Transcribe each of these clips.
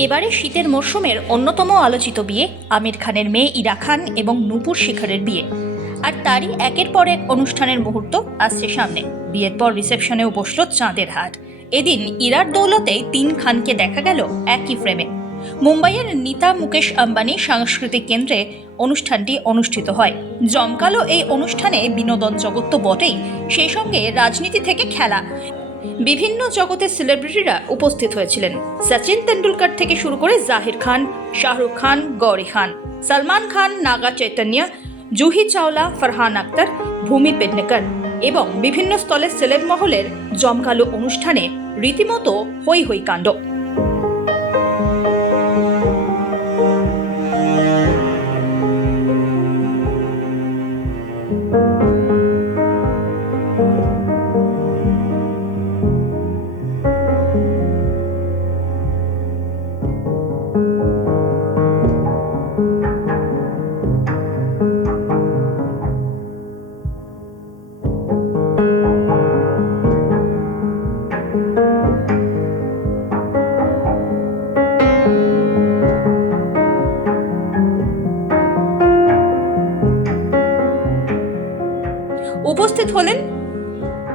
এবারে শীতের মরশুমের অন্যতম আলোচিত বিয়ে আমির খানের মেয়ে ইরা খান এবং নূপুর শিখরের বিয়ে। আর তারই একের পর এক অনুষ্ঠানের মুহূর্ত আসছে সামনে। বিয়ের পর রিসেপশনেও বসল চাঁদের হাট। এদিন ইরার দৌলতেই তিন খানকে দেখা গেল একই ফ্রেমে। মুম্বাইয়ের নিতা মুকেশ আম্বানি সাংস্কৃতিক কেন্দ্রে অনুষ্ঠানটি অনুষ্ঠিত হয়। জমকালো এই অনুষ্ঠানে বিনোদন জগৎ তো বটেই। সেই সঙ্গে রাজনীতি থেকে খেলা। বিভিন্ন জগতের সেলিব্রিটিরা উপস্থিত হয়েছিলেন। সচিন তেন্ডুলকর থেকে শুরু করে জাহির খান, শাহরুখ খান, গৌরী খান, সালমান খান, নাগা চৈতন্য, জুহি চাওলা, ফরহান আক্তার, ভূমি পেডনেকর এবং বিভিন্ন স্থলে সেলেব মহলের জমকালো অনুষ্ঠানে রীতিমতো হৈ হৈ কাণ্ড। উপস্থিত হলেন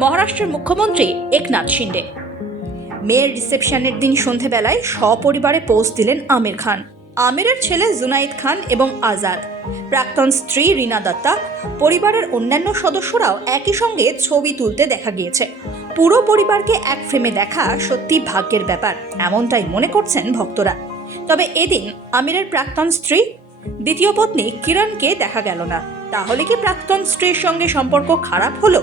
মহারাষ্ট্রের মুখ্যমন্ত্রী একনাথ শিন্ডে। মেয়ের রিসেপশনের দিন সন্ধেবেলায় সপরিবারে পোস্ট দিলেন আমির খান। আমিরের ছেলে জুনাইদ খান এবং আজাদ। প্রাক্তন স্ত্রী রিনা দত্তা, পরিবারের অন্যান্য সদস্যরাও একই সঙ্গে ছবি তুলতে দেখা গিয়েছে। পুরো পরিবারকে এক ফ্রেমে দেখা সত্যি ভাগ্যের ব্যাপার, এমনটাই মনে করছেন ভক্তরা। তবে এদিন আমিরের প্রাক্তন স্ত্রী, দ্বিতীয় পত্নী কিরণকে দেখা গেল না। তাহলে কি প্রাক্তন স্ত্রীর সঙ্গে সম্পর্ক খারাপ হলো?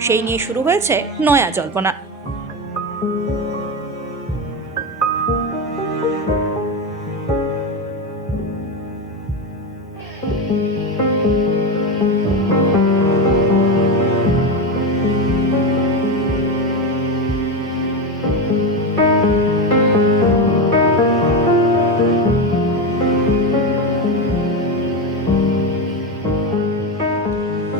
সেই নিয়ে শুরু হয়েছে নয়া জল্পনা।